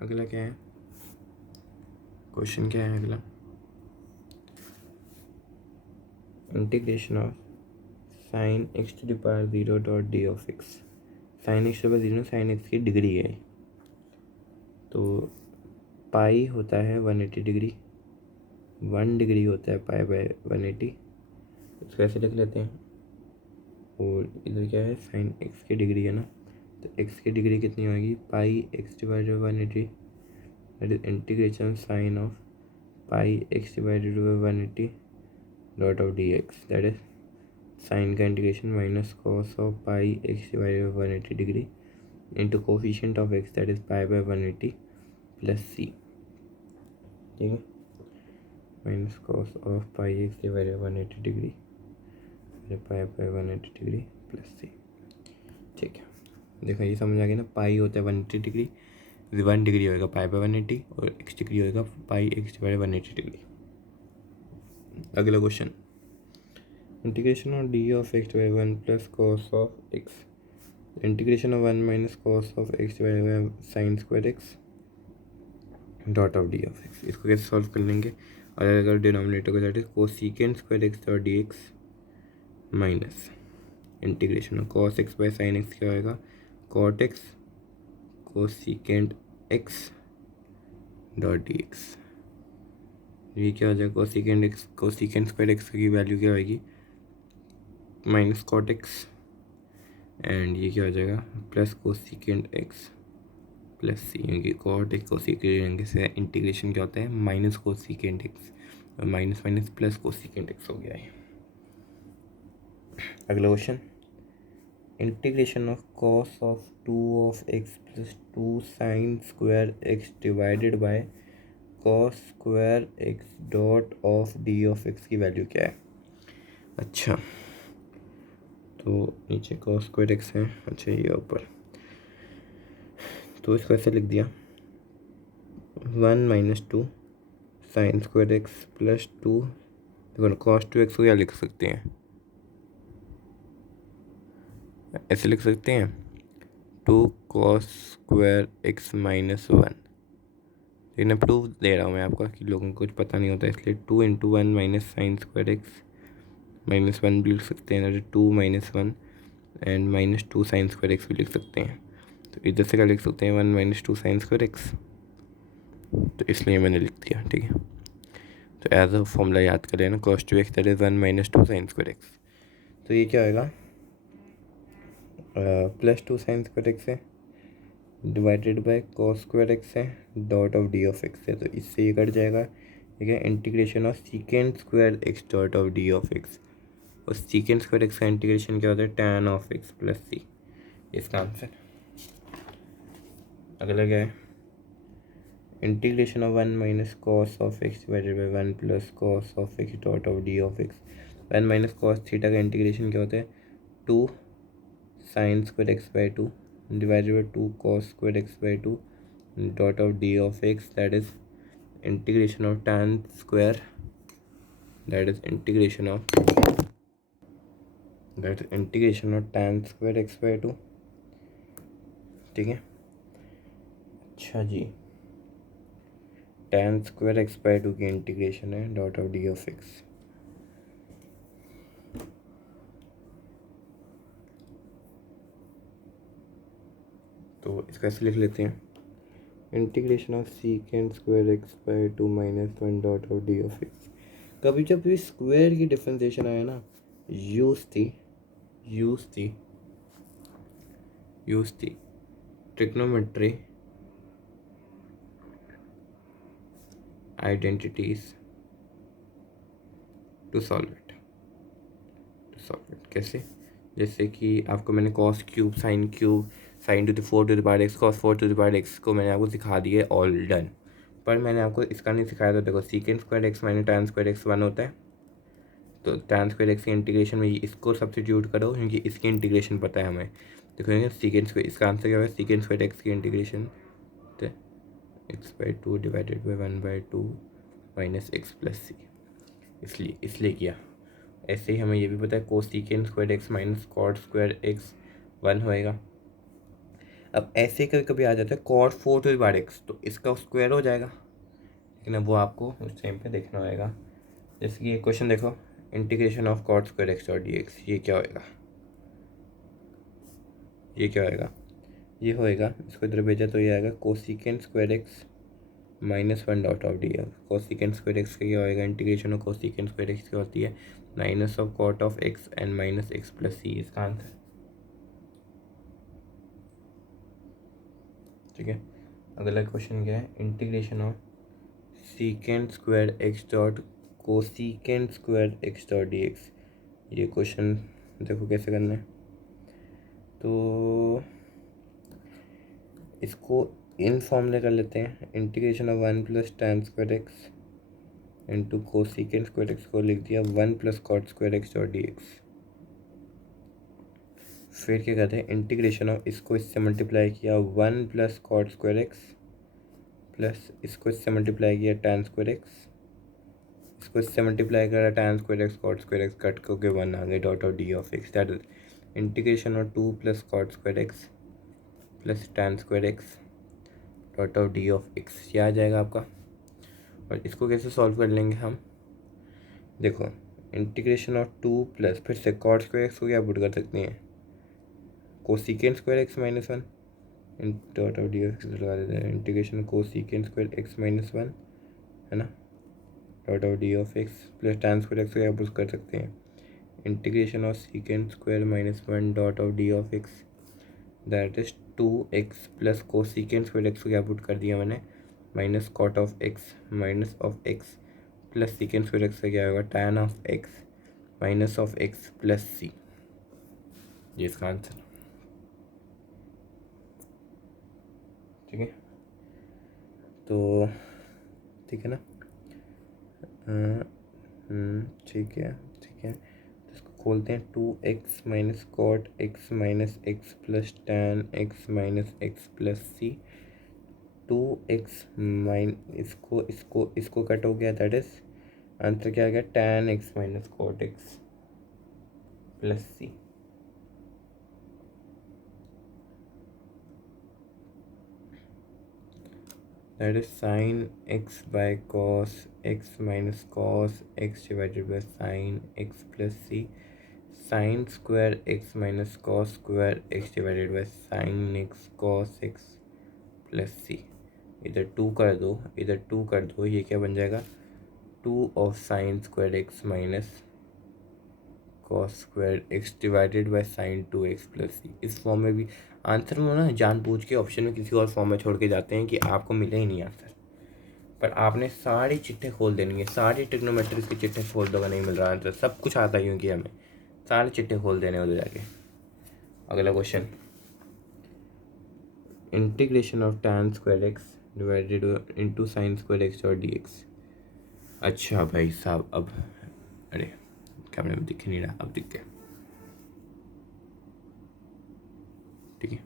अगला क्या है, क्वेश्चन क्या है अगला, integration of sine x to the power 0 dot d of x. Sine x to the power 0 sine x की डिग्री है, तो पाई होता है 180 डिग्री, 1 डिग्री होता है पाई बाय 180, इसको ऐसे लिख लेते हैं। और इधर क्या है, साइन एक्स की डिग्री है ना, तो एक्स की डिग्री कितनी होगी, पाई x divided by 180, that is integration sine of pi x divided by 180 dot of d x, that is sine का integration minus cos of pi x divided by 180 degree into coefficient of x that is pi by 180 plus C, ठीक है, minus cos of pi x divided by 180 degree pi by 180 degree plus C. ठीक है, देखो ये समझ आ गया ना, पाई होता है 180 डिग्री, 1 डिग्री होएगा पाई बाय 180 और एक्स डिग्री होएगा पाई एक्स डिवाइडेड 180 डिग्री। अगला question, integration of d of x by 1 plus cos of x, integration of 1 minus cos of x divided by sine square x dot of d of x. इसको कैसे solve कर लेंगे, और अगर denominator को that is cosecant square x dot d x minus integration of cos x by sine x क्या होएगा, cot x cosecant x dot d x. ये क्या हो जाएगा, cosecant x cosecant square x की वैल्यू क्या होगी, माइनस कॉट एक्स, एंड ये क्या हो जाएगा प्लस कोसेकेंट एक्स प्लस सी, क्योंकि कॉट एक्स कोसेकेंट से इंटीग्रेशन क्या होता है माइनस कोसेकेंट एक्स, और minus minus plus cosecant x हो गया है। अगला question, integration of cos of 2 of x plus 2 sine square x divided by cos square x dot of d of x की वैल्यू क्या है। अच्छा, तो नीचे कॉस स्क्वायर एक्स है, अच्छा ये ऊपर, तो इसको ऐसे लिख दिया 1 minus 2 sine square x plus 2, देखो कॉस 2 एक्स को क्या लिख सकते हैं, ऐसे लिख सकते हैं 2 कॉस स्क्वायर एक्स माइनस 1, लेकिन मैं प्रूफ दे रहा हूँ मैं आपको कि लोगों को कुछ पता नहीं होता, इसलिए 2 into 1 minus sign square x minus 1 भी लिख सकते हैं, 2 minus 1 and minus 2 sine square x भी लिख सकते हैं। तो इधर से क्या लिख सकते हैं 1 माइनस 2 साइन स्क्वायर एक्स, तो इसलिए मैंने लिख दिया, ठीक है। तो एज अ फॉर्मूला याद कर लेना, cos 2 x that is 1 minus 2 sine square x, तो ये क्या होगा प्लस 2 साइन स्क्वायर एक्स है divided by cos square x है dot of d of x है, तो इससे ये कट जाएगा, ठीक है। Integration of secant square x dot of d of x, और सीकेंट स्क्वायर एक्स का इंटीग्रेशन क्या होता है tan of x plus C, इसका आंसर। अगला क्या है, integration of 1 minus cos of x divided by 1 plus cos of x dot of d of x, 1 minus cos theta का इंटीग्रेशन क्या होता है 2 sine square x by 2 divided by 2 cos square x by 2 dot of d of x, that is integration of tan square, that is integration of tan square x by 2, ठीक है। अच्छा जी, tan square x by 2 की integration है dot of d of x, तो इसको ऐसे लिख लेते हैं integration of secant square x by 2 minus 1 dot of d of x. कभी जब भी स्क्वायर की डिफरेंशिएशन आया ना, use the trigonometry identities to solve it. कैसे, जैसे कि आपको मैंने cos cube sine to the 4 to the power x cos 4 to the power x को मैंने आपको सिखा दिया ऑल डन, पर मैंने आपको इसका नहीं सिखाया। तो देखो secant square x minus tan square x 1 होता है, तो टैन स्क्वायर एक्स की इंटीग्रेशन में इसको सब्स्टिट्यूट करो, क्योंकि इसकी इंटीग्रेशन पता है हमें। देखो सीकेंट स्क्वायर, इसका आंसर क्या होगा सीकेंट स्क्वायर एक्स की इंटीग्रेशन तो x by 2 divided by 1 by 2 minus x plus C, इसलिए किया। ऐसे ही हमें ये भी पता है cosecant square x minus cot square x 1 होएगा। अब ऐसे कभी कभी आ जाता है cot 4 to the power x, तो इसका स्क्वायर हो जाएगा, लेकिन अब वो आपको उस टाइम पे देखना होगा। जैसे कि ये क्वेश्चन देखो, integration of cot square x dot d x, ये क्या होएगा, ये क्या होएगा, ये होएगा, इसको इधर भेजा तो ये आएगा cosecant square x minus one dot of d x. Cosecant square x का क्या होएगा, integration of cosecant square x क्या होती है, minus of cot of x and minus x plus C, इसका आंसर। ठीक है, अगला क्वेश्चन क्या है, integration of secant square x dot cosecant square x dot d x. ये क्वेश्चन देखो कैसे करना है, तो इसको इन फॉर्मूले कर लेते हैं, integration of 1 plus tan square x into cosecant square x को लिख दिया 1 plus cot square x dot d x. फिर क्या कहते हैं, इंटीग्रेशन ऑफ, इसको इससे मल्टीप्लाई किया 1 plus cot square x plus इसको इससे मल्टीप्लाई किया tan स्क्वायर एक्स, इसको इससे मल्टीप्लाई करा tan square x cot square x, cut करके 1 आ गए dot of d of x, that is integration of 2 plus cot square x plus tan square x dot of d of x, ये आ जाएगा आपका। और इसको कैसे सॉल्व कर लेंगे हम, देखो इंटीग्रेशन ऑफ 2 प्लस, फिर से कॉट स्क्वायर एक्स को क्या पुट कर सकते हैं, cosecant square x minus one dot of d x लगा देते हैं, integration cosecant square x minus one है ना, dot of d of x plus tan square x को क्या पुट कर सकते हैं, integration of secant square minus one dot of d of x, that is 2x plus cosecant square x को क्या put कर दिया मैंने, minus cot of x minus of x plus secant square x का क्या होगा, tan of x minus of x plus C, ये इसका आंसर। ठीक है, तो ठीक है ना, ठीक है ठीक है, तो इसको खोलते हैं, 2x minus cot x minus x plus tan x minus x plus C, 2x माइन इसको इसको इसको कट हो गया, दैट इज आंसर क्या आ गया, tan x minus cot x plus C. That is sin x by cos x minus cos x divided by sin x plus c, sin square x minus cos square x divided by sin x cos x plus c। इधर 2 कर दो, इधर 2 कर दो, ये क्या बन जाएगा, 2 of sine square x minus cos square x divided by sine 2x plus C. इस फॉर्म में भी आंसर में ना जानबूझ के ऑप्शन में किसी और फॉर्म में छोड़ के जाते हैं कि आपको मिले ही नहीं आंसर, पर आपने सारी चिट्ठे खोल देनी है, सारी ट्रिग्नोमेट्री की चिट्ठे खोल दो, नहीं मिल रहा आंसर, सब कुछ आता ही कि हमें सारे चिट्ठे खोल देने उधर जाके। अगला question, integration of tan square x divided into sine square x dot d x. अच्छा भाई साहब, अब अरे कैमरे में दिख नहीं रहा, अब दिख गया, ठीक है।